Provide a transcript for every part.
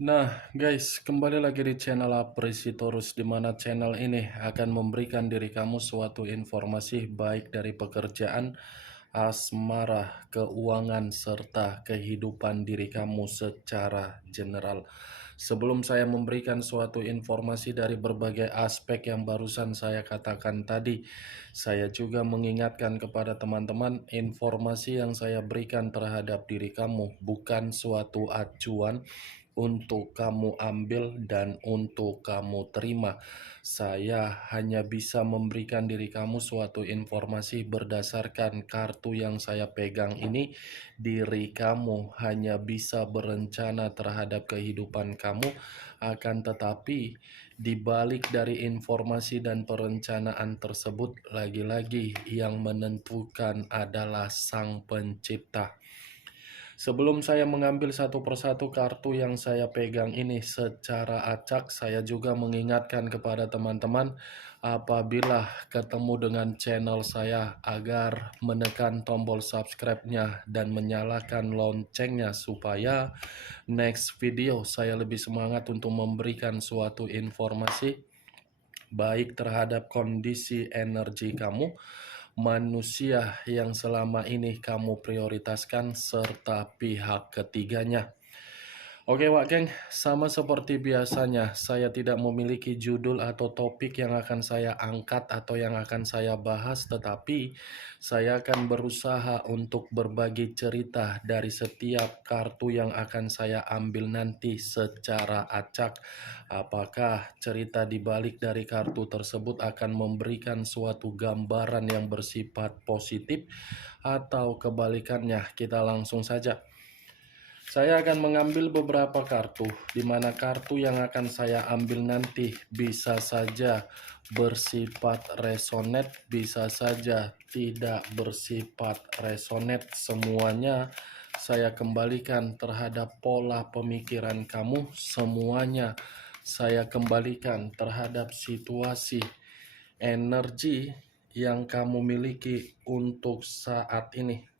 Nah, guys, kembali lagi di channel Apresitorus, di mana channel ini akan memberikan diri kamu suatu informasi baik dari pekerjaan, asmara, keuangan, serta kehidupan diri kamu secara general. Sebelum saya memberikan suatu informasi dari berbagai aspek yang barusan saya katakan tadi, saya juga mengingatkan kepada teman-teman, informasi yang saya berikan terhadap diri kamu bukan suatu acuan untuk kamu ambil dan untuk kamu terima. Saya hanya bisa memberikan diri kamu suatu informasi berdasarkan kartu yang saya pegang ini. Diri kamu hanya bisa berencana terhadap kehidupan kamu, akan tetapi di balik dari informasi dan perencanaan tersebut, lagi-lagi yang menentukan adalah Sang Pencipta. Sebelum saya mengambil satu persatu kartu yang saya pegang ini secara acak, saya juga mengingatkan kepada teman-teman apabila ketemu dengan channel saya agar menekan tombol subscribe-nya dan menyalakan loncengnya supaya next video saya lebih semangat untuk memberikan suatu informasi baik terhadap kondisi energi kamu, manusia yang selama ini kamu prioritaskan, serta pihak ketiganya. Oke Wak Geng, sama seperti biasanya, saya tidak memiliki judul atau topik yang akan saya angkat atau yang akan saya bahas, tetapi saya akan berusaha untuk berbagi cerita dari setiap kartu yang akan saya ambil nanti secara acak. Apakah cerita di balik dari kartu tersebut akan memberikan suatu gambaran yang bersifat positif atau kebalikannya? Kita langsung saja. Saya akan mengambil beberapa kartu, di mana kartu yang akan saya ambil nanti bisa saja bersifat resonate, bisa saja tidak bersifat resonate. Semuanya saya kembalikan terhadap pola pemikiran kamu, semuanya saya kembalikan terhadap situasi energi yang kamu miliki untuk saat ini.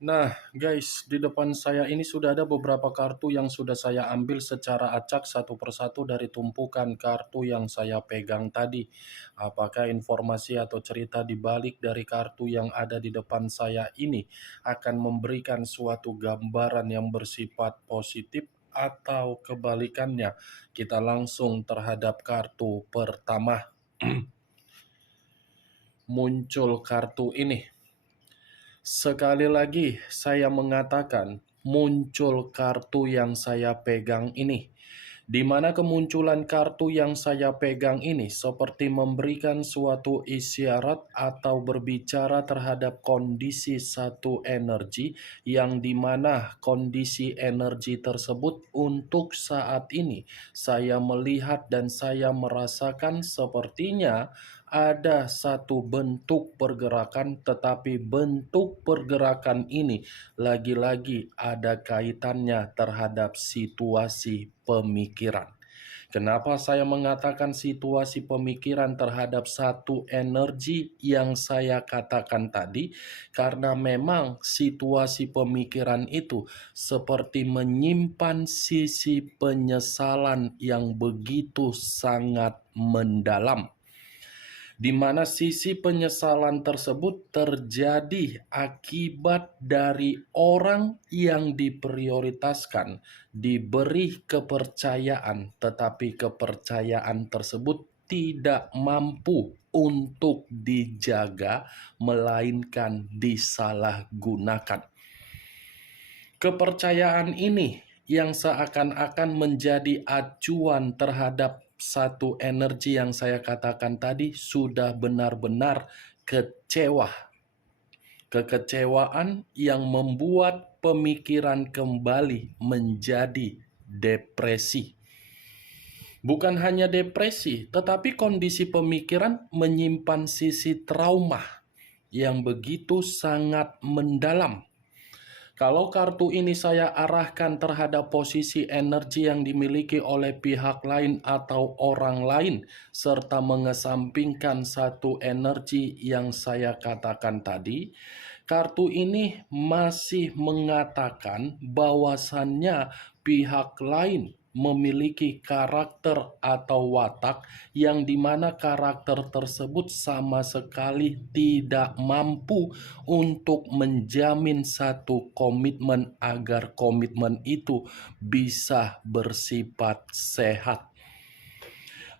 Nah, guys, di depan saya ini sudah ada beberapa kartu yang sudah saya ambil secara acak satu persatu dari tumpukan kartu yang saya pegang tadi. Apakah informasi atau cerita di balik dari kartu yang ada di depan saya ini akan memberikan suatu gambaran yang bersifat positif atau kebalikannya? Kita langsung terhadap kartu pertama. Muncul kartu ini. Sekali lagi saya mengatakan muncul kartu yang saya pegang ini. Di mana kemunculan kartu yang saya pegang ini seperti memberikan suatu isyarat atau berbicara terhadap kondisi satu energi yang dimana kondisi energi tersebut untuk saat ini saya melihat dan saya merasakan sepertinya ada satu bentuk pergerakan, tetapi bentuk pergerakan ini lagi-lagi ada kaitannya terhadap situasi pemikiran. Kenapa saya mengatakan situasi pemikiran terhadap satu energi yang saya katakan tadi? Karena memang situasi pemikiran itu seperti menyimpan sisi penyesalan yang begitu sangat mendalam, di mana sisi penyesalan tersebut terjadi akibat dari orang yang diprioritaskan, diberi kepercayaan, tetapi kepercayaan tersebut tidak mampu untuk dijaga, melainkan disalahgunakan. Kepercayaan ini yang seakan-akan menjadi acuan terhadap satu energi yang saya katakan tadi sudah benar-benar kecewa. Kekecewaan yang membuat pemikiran kembali menjadi depresi. Bukan hanya depresi, tetapi kondisi pemikiran menyimpan sisi trauma yang begitu sangat mendalam. Kalau kartu ini saya arahkan terhadap posisi energi yang dimiliki oleh pihak lain atau orang lain, serta mengesampingkan satu energi yang saya katakan tadi, kartu ini masih mengatakan bahwasannya pihak lain memiliki karakter atau watak yang dimana karakter tersebut sama sekali tidak mampu untuk menjamin satu komitmen agar komitmen itu bisa bersifat sehat.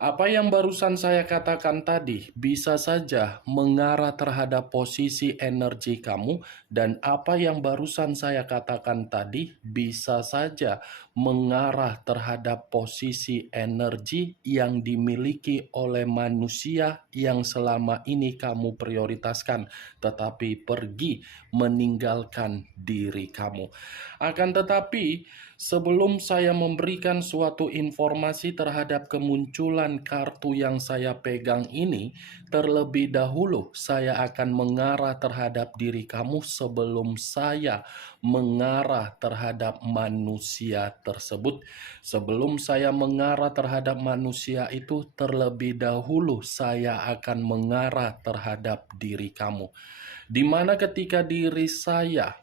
Apa yang barusan saya katakan tadi bisa saja mengarah terhadap posisi energi kamu, dan apa yang barusan saya katakan tadi bisa saja mengarah terhadap posisi energi yang dimiliki oleh manusia yang selama ini kamu prioritaskan, tetapi pergi meninggalkan diri kamu. Akan tetapi, sebelum saya memberikan suatu informasi terhadap kemunculan kartu yang saya pegang ini, terlebih dahulu saya akan mengarah terhadap diri kamu sebelum saya mengarah terhadap manusia tersebut. Sebelum saya mengarah terhadap manusia itu, terlebih dahulu saya akan mengarah terhadap diri kamu. Di mana ketika diri saya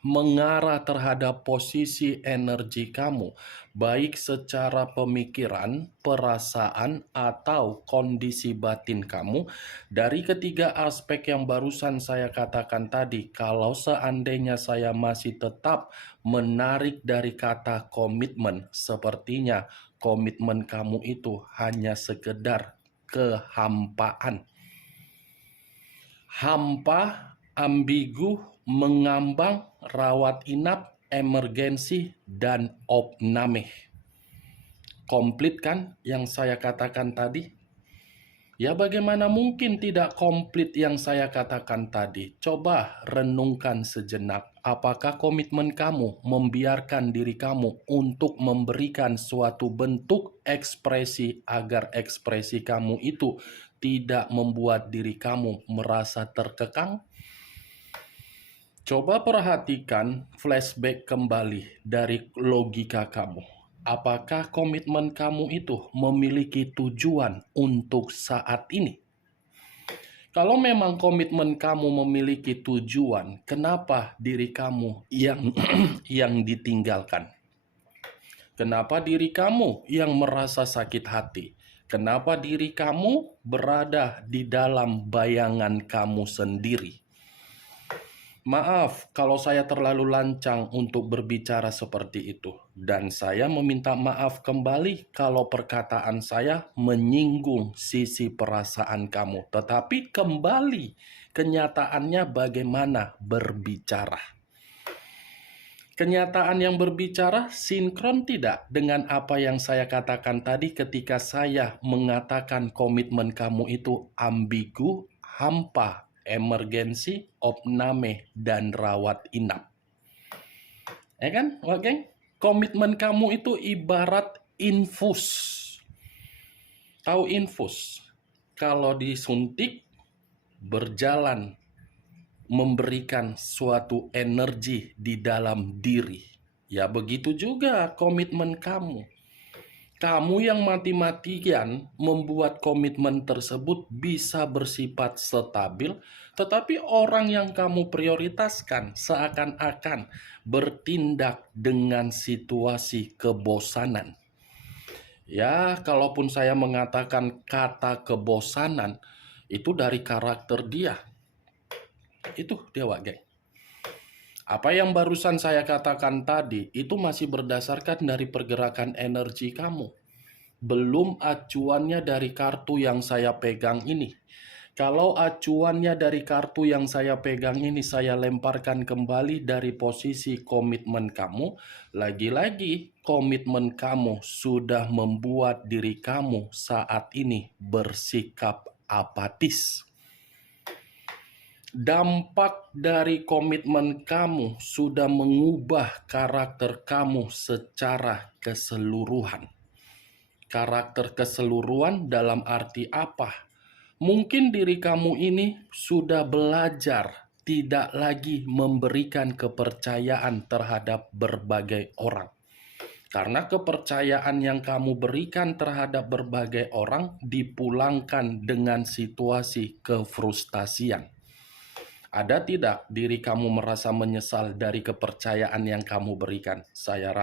mengarah terhadap posisi energi kamu, baik secara pemikiran, perasaan, atau kondisi batin kamu, dari ketiga aspek yang barusan saya katakan tadi, kalau seandainya saya masih tetap menarik dari kata komitmen, sepertinya komitmen kamu itu hanya sekedar kehampaan. Hampa, ambigu, mengambang, rawat inap, emergensi, dan opname. Komplit kan yang saya katakan tadi? Ya, bagaimana mungkin tidak komplit yang saya katakan tadi? Coba renungkan sejenak. Apakah komitmen kamu membiarkan diri kamu untuk memberikan suatu bentuk ekspresi agar ekspresi kamu itu tidak membuat diri kamu merasa terkekang? Coba perhatikan flashback kembali dari logika kamu. Apakah komitmen kamu itu memiliki tujuan untuk saat ini? Kalau memang komitmen kamu memiliki tujuan, kenapa diri kamu yang yang ditinggalkan? Kenapa diri kamu yang merasa sakit hati? Kenapa diri kamu berada di dalam bayangan kamu sendiri? Maaf kalau saya terlalu lancang untuk berbicara seperti itu, dan saya meminta maaf kembali kalau perkataan saya menyinggung sisi perasaan kamu. Tetapi kembali, kenyataannya bagaimana berbicara. Kenyataan yang berbicara sinkron tidak dengan apa yang saya katakan tadi ketika saya mengatakan komitmen kamu itu ambigu, hampa, emergensi, opname, dan rawat inap. Ya kan, geng? Komitmen kamu itu ibarat infus. Tahu infus? Kalau disuntik, berjalan, memberikan suatu energi di dalam diri. Ya begitu juga komitmen kamu. Kamu yang mati-matian membuat komitmen tersebut bisa bersifat stabil, tetapi orang yang kamu prioritaskan seakan-akan bertindak dengan situasi kebosanan. Ya, kalaupun saya mengatakan kata kebosanan, itu dari karakter dia. Itu dia, geng. Apa yang barusan saya katakan tadi, itu masih berdasarkan dari pergerakan energi kamu. Belum acuannya dari kartu yang saya pegang ini. Kalau acuannya dari kartu yang saya pegang ini saya lemparkan kembali dari posisi komitmen kamu, lagi-lagi komitmen kamu sudah membuat diri kamu saat ini bersikap apatis. Dampak dari komitmen kamu sudah mengubah karakter kamu secara keseluruhan. Karakter keseluruhan dalam arti apa? Mungkin diri kamu ini sudah belajar tidak lagi memberikan kepercayaan terhadap berbagai orang. Karena kepercayaan yang kamu berikan terhadap berbagai orang dipulangkan dengan situasi kefrustasian. Ada tidak diri kamu merasa menyesal dari kepercayaan yang kamu berikan? Saya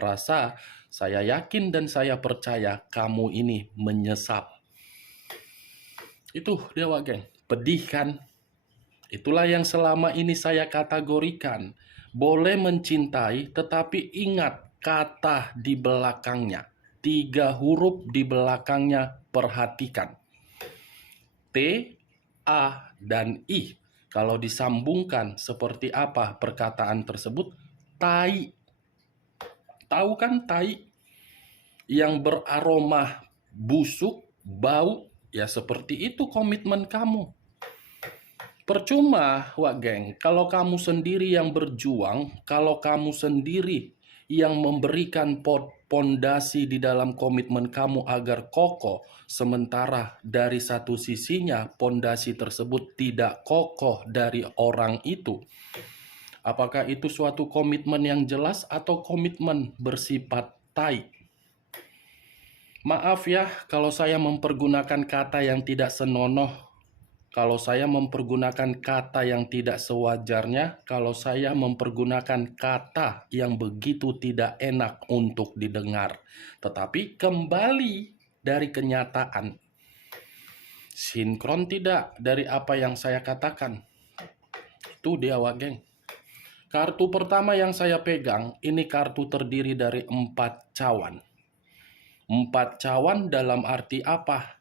rasa, saya yakin dan saya percaya kamu ini menyesal. Itu dia geng, pedih kan? Itulah yang selama ini saya kategorikan. Boleh mencintai, tetapi ingat kata di belakangnya. 3 huruf di belakangnya perhatikan. T, A, dan I. Kalau disambungkan seperti apa perkataan tersebut? Tai. Tahu kan tai? Yang beraroma busuk, bau, ya seperti itu komitmen kamu. Percuma, Wak Geng, kalau kamu sendiri yang berjuang, kalau kamu sendiri yang memberikan pondasi di dalam komitmen kamu agar kokoh, sementara dari satu sisinya pondasi tersebut tidak kokoh dari orang itu. Apakah itu suatu komitmen yang jelas atau komitmen bersifat tai? Maaf ya kalau saya mempergunakan kata yang tidak senonoh, kalau saya mempergunakan kata yang tidak sewajarnya, kalau saya mempergunakan kata yang begitu tidak enak untuk didengar. Tetapi kembali dari kenyataan, sinkron tidak dari apa yang saya katakan. Itu dia geng. Kartu pertama yang saya pegang, ini kartu terdiri dari 4 cawan. 4 cawan dalam arti apa?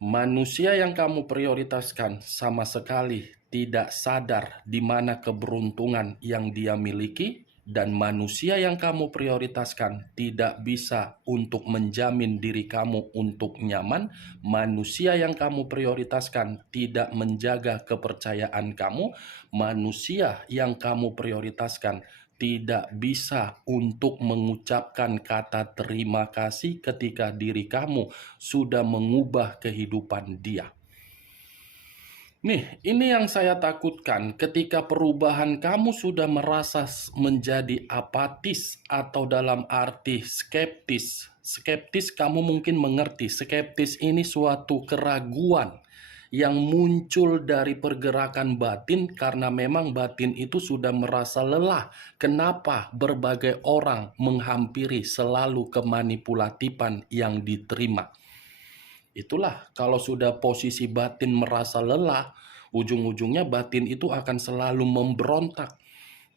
Manusia yang kamu prioritaskan sama sekali tidak sadar di mana keberuntungan yang dia miliki, dan manusia yang kamu prioritaskan tidak bisa untuk menjamin diri kamu untuk nyaman. Manusia yang kamu prioritaskan tidak menjaga kepercayaan kamu. Manusia yang kamu prioritaskan tidak bisa untuk mengucapkan kata terima kasih ketika diri kamu sudah mengubah kehidupan dia. Nih, ini yang saya takutkan ketika perubahan kamu sudah merasa menjadi apatis atau dalam arti skeptis. Skeptis kamu mungkin mengerti, skeptis ini suatu keraguan yang muncul dari pergerakan batin karena memang batin itu sudah merasa lelah. Kenapa berbagai orang menghampiri selalu kemanipulatifan yang diterima? Itulah kalau sudah posisi batin merasa lelah, ujung-ujungnya batin itu akan selalu memberontak.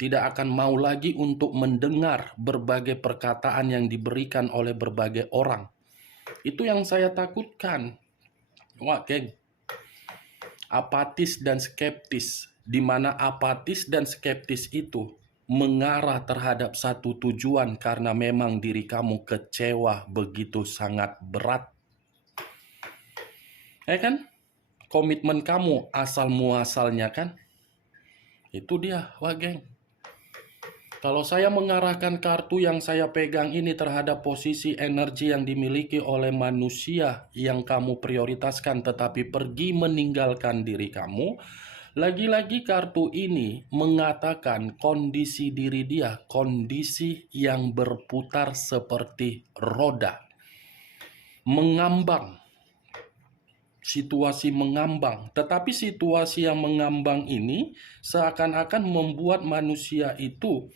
Tidak akan mau lagi untuk mendengar berbagai perkataan yang diberikan oleh berbagai orang. Itu yang saya takutkan. Wah, geng. Apatis dan skeptis, di mana apatis dan skeptis itu mengarah terhadap satu tujuan karena memang diri kamu kecewa begitu sangat berat. Ya kan? Komitmen kamu asal muasalnya kan? Itu dia, geng. Kalau saya mengarahkan kartu yang saya pegang ini terhadap posisi energi yang dimiliki oleh manusia yang kamu prioritaskan tetapi pergi meninggalkan diri kamu, lagi-lagi kartu ini mengatakan kondisi diri dia, kondisi yang berputar seperti roda, mengambang. Situasi mengambang, tetapi situasi yang mengambang ini seakan-akan membuat manusia itu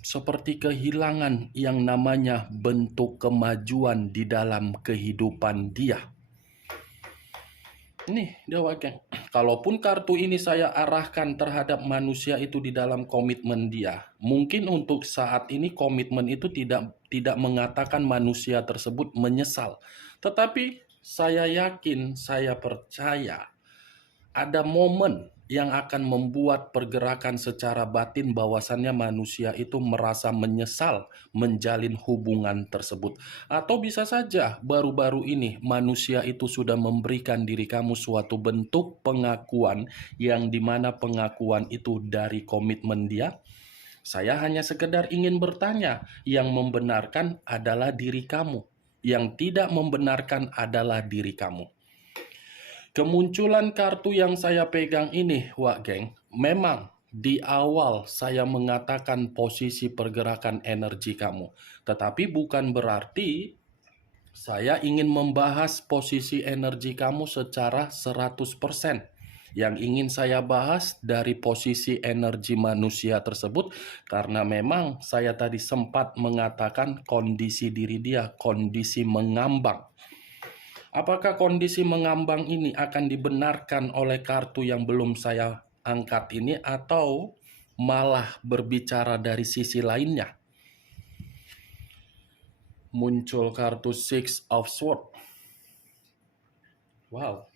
seperti kehilangan yang namanya bentuk kemajuan di dalam kehidupan dia. Nih, dia geng. Kalaupun kartu ini saya arahkan terhadap manusia itu di dalam komitmen dia, mungkin untuk saat ini komitmen itu tidak mengatakan manusia tersebut menyesal. Tetapi saya yakin, saya percaya ada momen yang akan membuat pergerakan secara batin bahwasannya manusia itu merasa menyesal menjalin hubungan tersebut. Atau bisa saja baru-baru ini manusia itu sudah memberikan diri kamu suatu bentuk pengakuan yang dimana pengakuan itu dari komitmen dia. Saya hanya sekedar ingin bertanya, yang membenarkan adalah diri kamu, yang tidak membenarkan adalah diri kamu. Kemunculan kartu yang saya pegang ini, Wak Geng, memang di awal saya mengatakan posisi pergerakan energi kamu. Tetapi bukan berarti saya ingin membahas posisi energi kamu secara 100%. Yang ingin saya bahas dari posisi energi manusia tersebut, karena memang saya tadi sempat mengatakan kondisi diri dia, kondisi mengambang. Apakah kondisi mengambang ini akan dibenarkan oleh kartu yang belum saya angkat ini atau malah berbicara dari sisi lainnya? Muncul kartu Six of Swords. Wow.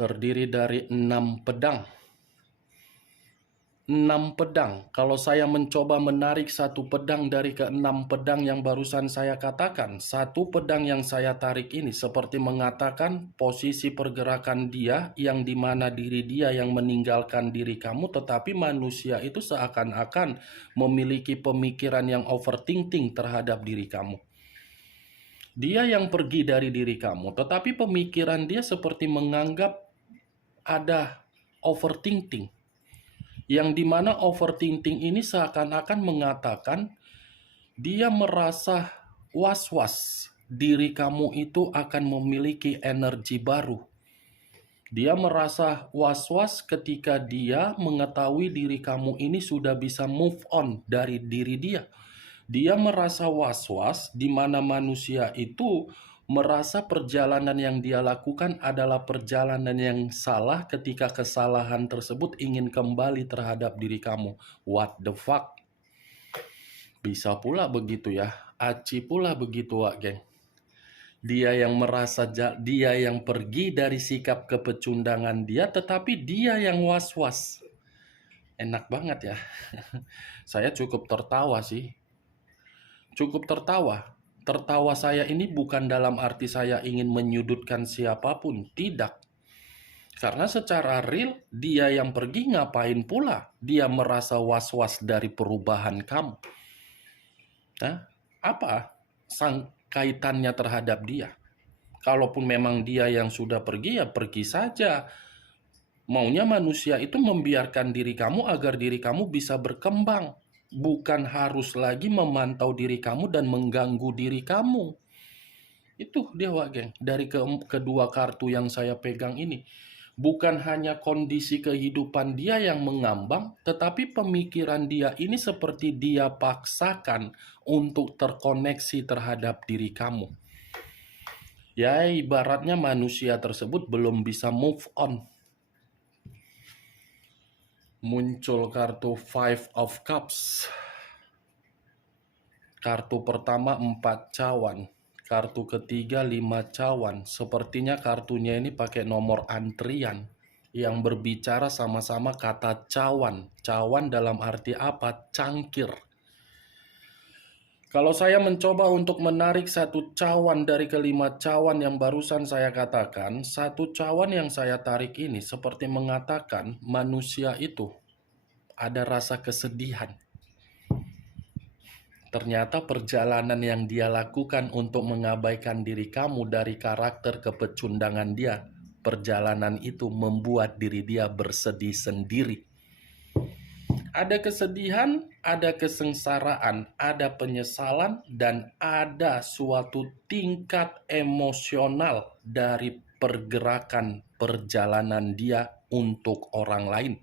Terdiri dari 6 pedang. 6 pedang. Kalau saya mencoba menarik satu pedang dari ke-6 pedang yang barusan saya katakan, satu pedang yang saya tarik ini seperti mengatakan posisi pergerakan dia yang dimana diri dia yang meninggalkan diri kamu, tetapi manusia itu seakan-akan memiliki pemikiran yang overthinking terhadap diri kamu. Dia yang pergi dari diri kamu, tetapi pemikiran dia seperti menganggap ada overthinking. Yang dimana overthinking ini seakan-akan mengatakan dia merasa was-was diri kamu itu akan memiliki energi baru. Dia merasa was-was ketika dia mengetahui diri kamu ini sudah bisa move on dari diri dia. Dia merasa was-was di mana manusia itu merasa perjalanan yang dia lakukan adalah perjalanan yang salah ketika kesalahan tersebut ingin kembali terhadap diri kamu. What the fuck? Bisa pula begitu ya. Aci pula begitu, Wak Geng. Dia yang merasa, dia yang pergi dari sikap kepecundangan dia, tetapi dia yang was-was. Enak banget ya. Saya cukup tertawa sih. Cukup tertawa. Tertawa saya ini bukan dalam arti saya ingin menyudutkan siapapun, tidak. Karena secara real, dia yang pergi ngapain pula? Dia merasa was-was dari perubahan kamu. Nah, apa kaitannya terhadap dia? Kalaupun memang dia yang sudah pergi, ya pergi saja. Maunya manusia itu membiarkan diri kamu agar diri kamu bisa berkembang. Bukan harus lagi memantau diri kamu dan mengganggu diri kamu. Itu dia, Wak Geng. Dari kedua kartu yang saya pegang ini. Bukan hanya kondisi kehidupan dia yang mengambang, tetapi pemikiran dia ini seperti dia paksakan untuk terkoneksi terhadap diri kamu. Ya, ibaratnya manusia tersebut belum bisa move on. Muncul kartu Five of Cups. Kartu pertama 4 cawan. Kartu ketiga 5 cawan. Sepertinya kartunya ini pakai nomor antrian. Yang berbicara sama-sama kata cawan. Cawan dalam arti apa? Cangkir. Kalau saya mencoba untuk menarik satu cawan dari kelima cawan yang barusan saya katakan, satu cawan yang saya tarik ini seperti mengatakan manusia itu ada rasa kesedihan. Ternyata perjalanan yang dia lakukan untuk mengabaikan diri kamu dari karakter kepecundangan dia, perjalanan itu membuat diri dia bersedih sendiri. Ada kesedihan, ada kesengsaraan, ada penyesalan, dan ada suatu tingkat emosional dari pergerakan perjalanan dia untuk orang lain.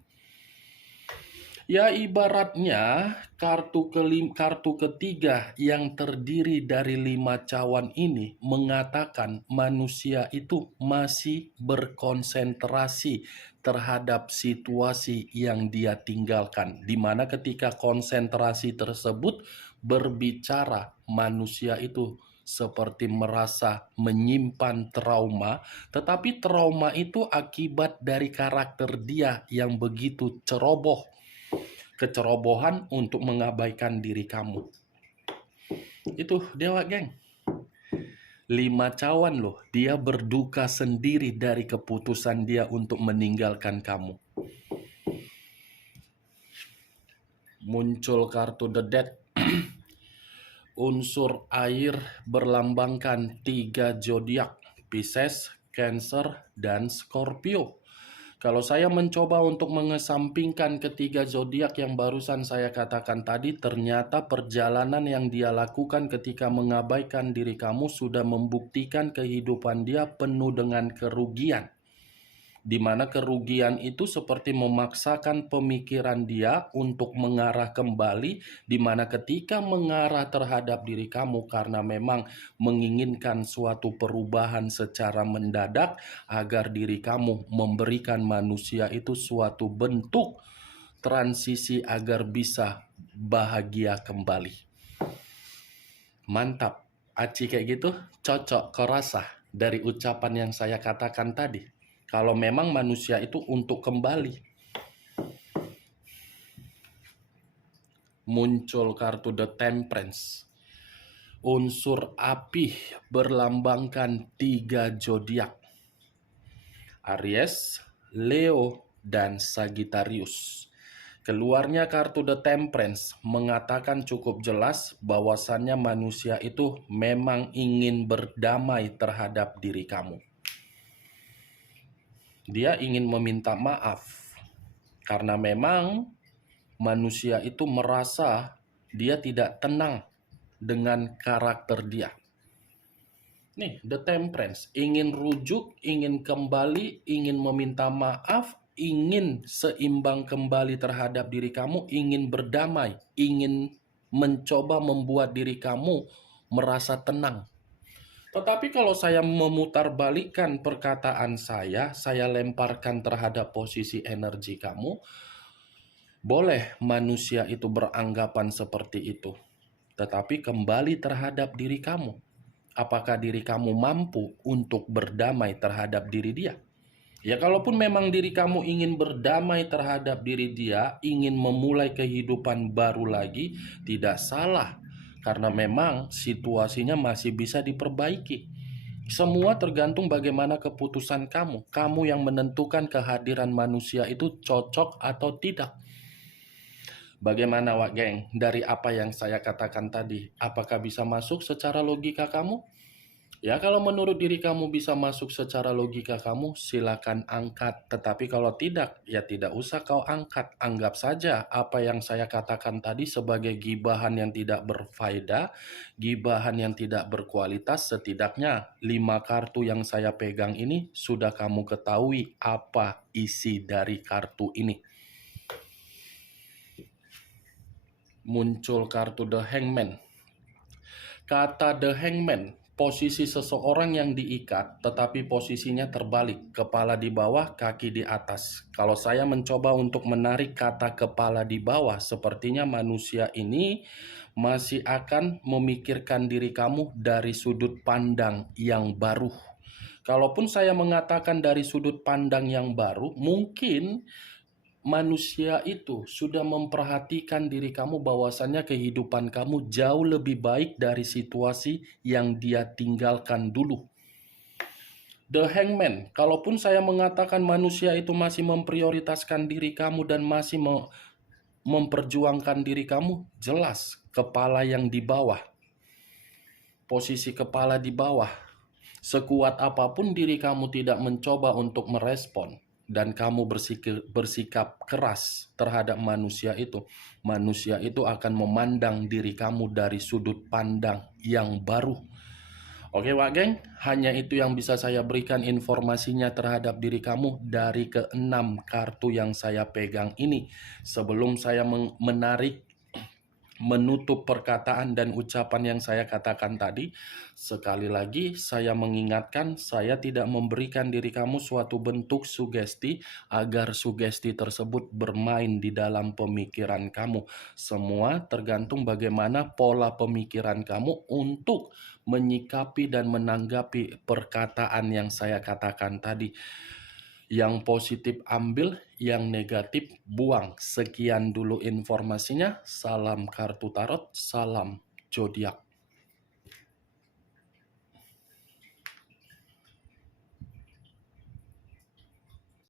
Ya, ibaratnya kartu ketiga yang terdiri dari 5 cawan ini mengatakan manusia itu masih berkonsentrasi terhadap situasi yang dia tinggalkan. Di mana ketika konsentrasi tersebut berbicara, manusia itu seperti merasa menyimpan trauma, tetapi trauma itu akibat dari karakter dia yang begitu ceroboh, kecerobohan untuk mengabaikan diri kamu. Itu Dewa geng. 5 cawan loh, dia berduka sendiri dari keputusan dia untuk meninggalkan kamu. Muncul kartu The Death. Unsur air berlambangkan 3 zodiak, Pisces, Cancer, dan Scorpio. Kalau saya mencoba untuk mengesampingkan ketiga zodiak yang barusan saya katakan tadi, ternyata perjalanan yang dia lakukan ketika mengabaikan diri kamu sudah membuktikan kehidupan dia penuh dengan kerugian. Di mana kerugian itu seperti memaksakan pemikiran dia untuk mengarah kembali, di mana ketika mengarah terhadap diri kamu karena memang menginginkan suatu perubahan secara mendadak agar diri kamu memberikan manusia itu suatu bentuk transisi agar bisa bahagia kembali. Mantap, Aci kayak gitu cocok kerasa dari ucapan yang saya katakan tadi. Kalau memang manusia itu untuk kembali. Muncul kartu The Temperance. Unsur api berlambangkan 3 zodiak, Aries, Leo, dan Sagittarius. Keluarnya kartu The Temperance mengatakan cukup jelas bahwasannya manusia itu memang ingin berdamai terhadap diri kamu. Dia ingin meminta maaf karena memang manusia itu merasa dia tidak tenang dengan karakter dia. Nih, The Temperance, ingin rujuk, ingin kembali, ingin meminta maaf, ingin seimbang kembali terhadap diri kamu, ingin berdamai, ingin mencoba membuat diri kamu merasa tenang. Tetapi kalau saya memutarbalikkan perkataan saya lemparkan terhadap posisi energi kamu, boleh manusia itu beranggapan seperti itu. Tetapi kembali terhadap diri kamu. Apakah diri kamu mampu untuk berdamai terhadap diri dia? Ya kalaupun memang diri kamu ingin berdamai terhadap diri dia, ingin memulai kehidupan baru lagi, tidak salah. Karena memang situasinya masih bisa diperbaiki. Semua tergantung bagaimana keputusan kamu. Kamu yang menentukan kehadiran manusia itu cocok atau tidak. Bagaimana Wak Geng? Dari apa yang saya katakan tadi, apakah bisa masuk secara logika kamu? Ya kalau menurut diri kamu bisa masuk secara logika kamu, silakan angkat. Tetapi kalau tidak, ya tidak usah kau angkat. Anggap saja apa yang saya katakan tadi sebagai gibahan yang tidak berfaedah, gibahan yang tidak berkualitas. Setidaknya 5 kartu yang saya pegang ini sudah kamu ketahui apa isi dari kartu ini. Muncul kartu The Hangman. Kata The Hangman, posisi seseorang yang diikat tetapi posisinya terbalik, kepala di bawah, kaki di atas. Kalau saya mencoba untuk menarik kata kepala di bawah, sepertinya manusia ini masih akan memikirkan diri kamu dari sudut pandang yang baru. Kalaupun saya mengatakan dari sudut pandang yang baru, mungkin manusia itu sudah memperhatikan diri kamu bahwasannya kehidupan kamu jauh lebih baik dari situasi yang dia tinggalkan dulu. The Hangman, kalaupun saya mengatakan manusia itu masih memprioritaskan diri kamu dan masih memperjuangkan diri kamu, jelas kepala yang di bawah. Posisi kepala di bawah. Sekuat apapun diri kamu tidak mencoba untuk merespon dan kamu bersikap keras terhadap manusia itu akan memandang diri kamu dari sudut pandang yang baru. Oke Wak Geng, hanya itu yang bisa saya berikan informasinya terhadap diri kamu dari ke-6 kartu yang saya pegang ini. Sebelum saya menarik menutup perkataan dan ucapan yang saya katakan tadi. Sekali lagi, saya mengingatkan, saya tidak memberikan diri kamu suatu bentuk sugesti agar sugesti tersebut bermain di dalam pemikiran kamu. Semua tergantung bagaimana pola pemikiran kamu untuk menyikapi dan menanggapi perkataan yang saya katakan tadi. Yang positif ambil, yang negatif buang. Sekian dulu informasinya. Salam kartu tarot, salam zodiak.